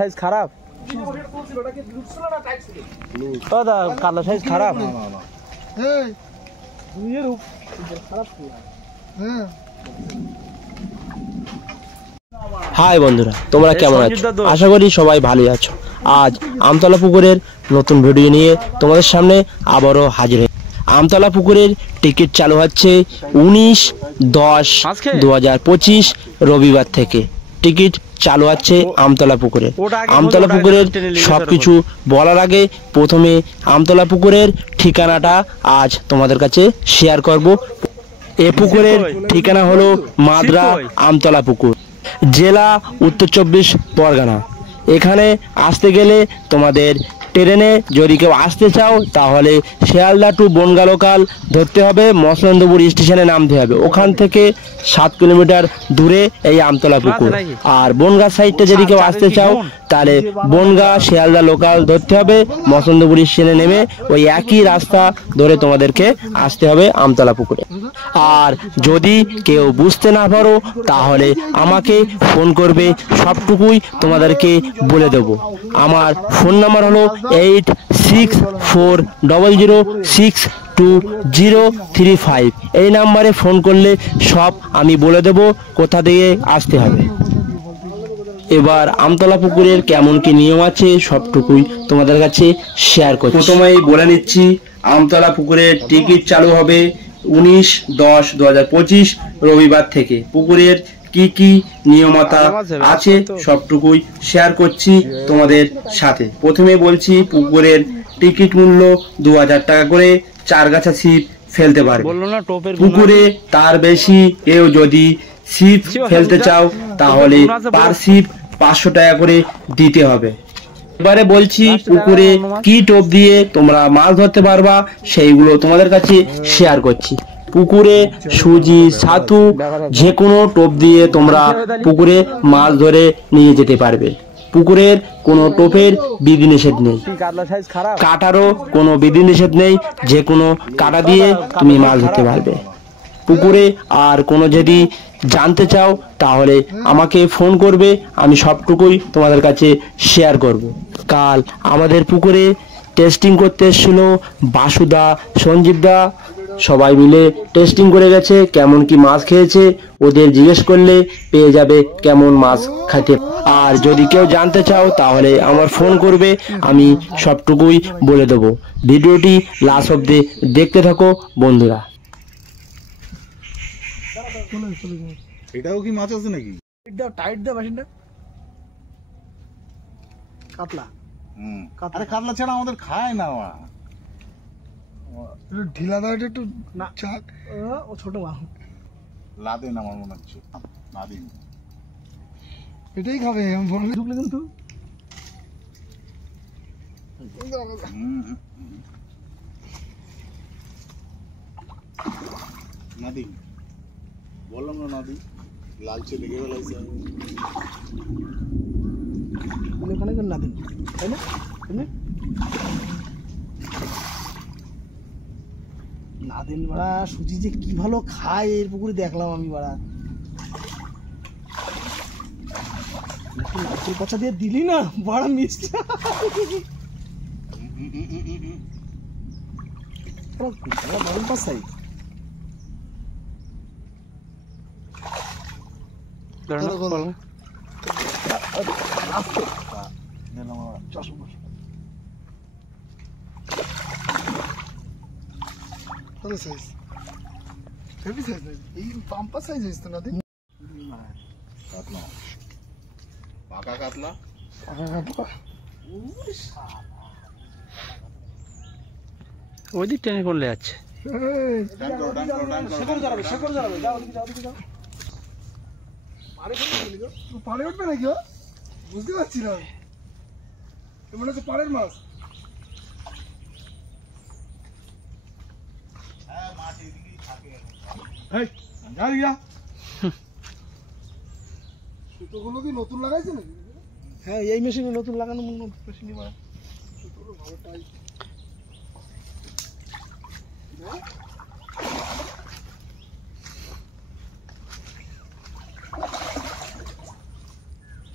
Size খারাপ দাদা, কাতলা সাইজ খারাপ। হাই বন্ধুরা, তোমরা কেমন আছো? আশা করি সবাই ভালো আছো। আজ আমতলা পুকুরের নতুন ভিডিও নিয়ে তোমাদের সামনে আবারও হাজির হই। আমতলা পুকুরের টিকিট চালু হচ্ছে 19/10/2025 রবিবার থেকে। টিকিট চালু আছে আমতলা পুকুরে। আমতলা পুকুরের সবকিছু বলার আগে প্রথমে আমতলা পুকুরের ঠিকানাটা আজ তোমাদের কাছে শেয়ার করব। এ পুকুরের ঠিকানা হলো মাদ্রা আমতলা পুকুর, জেলা উত্তর 24 পরগনা। এখানে আসতে গেলে তোমাদের ট্রেনে যদি কেউ আসতে চাও তাহলে শিয়ালদা টু বনগাঁ লোকাল ধরতে হবে, মসলন্দপুর স্টেশনে নামতে হবে। ওখান থেকে 7 কিলোমিটার দূরে এই আমতলা পুকুর। আর বনগাঁ সাইডটা যদি কেউ আসতে চাও তাহলে বনগাঁ শিয়ালদা লোকাল ধরতে হবে, মসলন্দপুর স্টেশনে নেমে ওই একই রাস্তা ধরে তোমাদেরকে আসতে হবে আমতলা পুকুরে। আর যদি কেউ বুঝতে না পারো তাহলে আমাকে ফোন করবে, সবটুকুই তোমাদেরকে বলে দেবো। আমার ফোন নাম্বার হলো 8640062035। এই নাম্বারে ফোন করলে সব আমি বলে দেবো কোথা থেকে আসতে হবে। এবার আমতলা পুকুরের কেমন কি নিয়ম আছে সবটুকুই তোমাদের কাছে শেয়ার করছি। প্রথমেই বলে নিচ্ছি, আমতলা পুকুরের টিকিট চালু হবে 19/10/2025 রবিবার থেকে। পুকুরের কি কি নিয়মতা আছে সবটুকুই শেয়ার করছি তোমাদের সাথে। প্রথমে বলছি, পুকুরের টিকিট মূল্য 2000 টাকা করে 4 গাছা ছিপ ফেলতে পারে। পুকুরে তার বেশি কেউ যদি ছিপ ফেলতে চাও তাহলে পার ছিপ 500 টাকা করে দিতে হবে। এবারে বলছি, পুকুরে কি টোপ দিয়ে তোমরা মাছ ধরতে পারবা সেইগুলো তোমাদের কাছে শেয়ার করছি। পুকুরে সুজি, ছাতু, যে কোনো টোপ দিয়ে তোমরা পুকুরে মাছ ধরে নিয়ে যেতে পারবে। পুকুরের কোনো টোপের বিধিনিষেধ নেই, কাটারও কোনো বিধিনিষেধ নেই, যে কোনো কাটা দিয়ে তুমি মাছ ধরতে পারবে পুকুরে। আর কোনো যদি জানতে চাও তাহলে আমাকে ফোন করবে, আমি সবটুকুই তোমাদের কাছে শেয়ার করব। কাল আমাদের পুকুরে টেস্টিং করতে এসেছিল বাসুদা, সঞ্জীবদা, সবাই মিলে টেস্টিং করে গেছে। কেমন কি মাছ খেয়েছে ওদের জিজ্ঞেস করলে পেয়ে যাবে কেমন মাছ খাইতে। আর যদি কেউ জানতে চাও তাহলে আমার ফোন করবে, আমি সবটুকুই বলে দেবো। ভিডিওটি লাস্ট অবধি দেখতে থাকো বন্ধুরা। এটাও কি মাছ আছে নাকি? টাইট দাও মেশিনটা। কাতলা, আরে কাতলা ছাড়া আমাদের খায় না। একটু ঢিলা দাও, একটু না চাক। ও ছোট মাছ লাদেন আমার মনে হচ্ছে, লাদেন এটাই খাবে। আমি বললে ঢুকলে কিন্তু নাদি বললাম না, নাদি লালচে লেগে গেলাইছে। ওখানে না দিন, তাই না? নাদিন বাড়া সুজি যে কি ভালো খায় এর পুকুরে দেখলাম আমি। বাড়া নারকেল পচা দিয়ে দিলি না, বড় মিষ্টি। বারণ পাশাই পাকা কাতলা। ওই দিক টেনে করলে যাচ্ছে। পাড়ে উঠবে নাকি? বুঝতে পারছি না, মনে হচ্ছে পাড়ের মাছ। সুতোগুলো কি নতুন লাগাইছে নাকি? হ্যাঁ, এই মেশিনে নতুন লাগানো মেশিনই ভালো টাইট।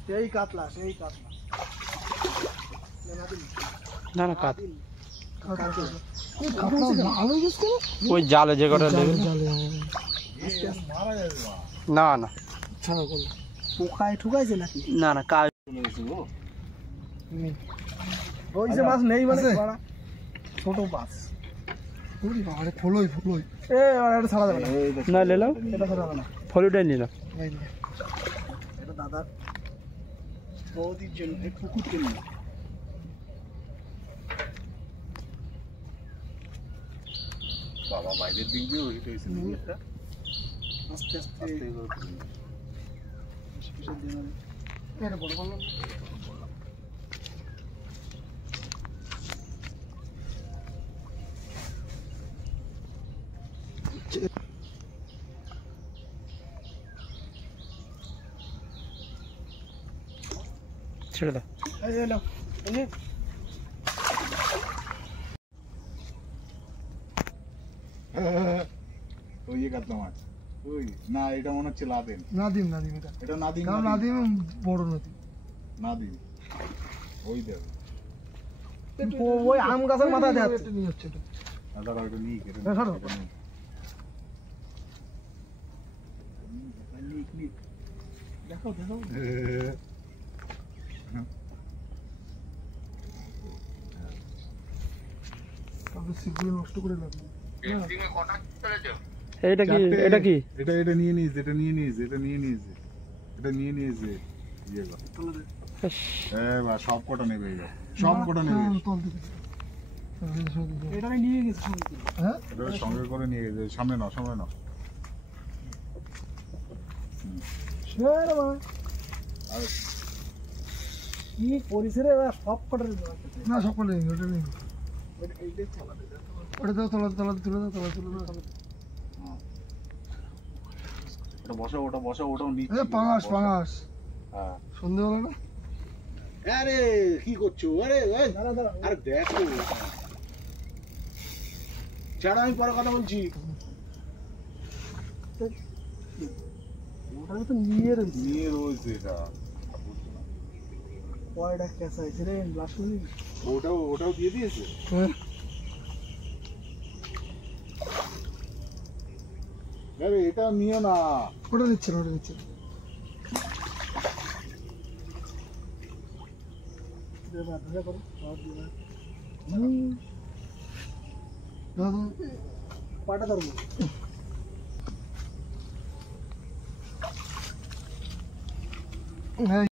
সেই কাতলা, সেই কাতলা। না না কাত ভালো ইউজ করো ওই জালে যে কটা জালে লেগে জালে মারা যাবে না না ছাড়া করো পোকায় ঠুকাইছে নাকি না না কাজ ওই যে মাছ নেই মানে ছোট মাছ ওরে বাবারে ফলই ফলই এ আর এটা ছাড়া যাবে না না লেলাও এটা ছাড়া যাবে না ফলুটাই নিলাম এই নে। এটা দাদার বৌদির জন্য এই পুকুর কিনে বাবা বাইরের দিক দিয়ে ওইটা এসে দিকটা আস্তে আস্তে আস্তে করে তুলে নিই। স্পেশাল ডিনারে এটা বড় করলাম ছেড়ে দাও এই এলো এই ওই যে কাতলা মাছ ওই না এটা মনে হচ্ছে লাদেন নাদিম নাদিম এটা এটা নাদিম কারণ নাদিম বড় নদী নাদিম ওই দেখ ওই আম গাছের মাথায় দেওয়া নিয়ে হচ্ছে এটা দাদা ওইটা নিয়ে কেটে হ্যাঁ, ধরো। দেখো দেখো তবে সিগুলো নষ্ট করে লাগবে এইটা কি এটা কি এটা এটা নিয়ে নিস এটা নিয়ে নিস এটা নিয়ে নিস এটা নিয়ে নিস ইয়ে কর বা সব কটা নেবে এবার সব কটা নেবে এটা নিয়ে গেছে হ্যাঁ এটা সঙ্গে করে নিয়ে গেছে সামনে নাও সামনে নাও শের মা আর কি পরিসরে সব কটার না সব কটার নেই ওটা নেই ওটা দাও তলা তলা তুলে দাও তলা তুলে দাও ওটা বসা ওটাও নিচ্ছি এ পাঙাশ পাঙাশ হ্যাঁ সন্ধ্যেবেলা না আরে কি করছো আরে ওই দাঁড়া দাঁড়া আরে দেখো ছাড়া আমি পরে কথা বলছি ওটা তো নিয়ে রয়েছে নিয়ে রয়েছে এটা কয়টা ক্যাসা আছে রে লাস্ট মিনিট ওটাও দিয়ে দিয়েছে হ্যাঁ আরে এটা নিও না ওটা নিচ্ছে না ওটা নিচ্ছে না পাটা ধরবো হ্যাঁ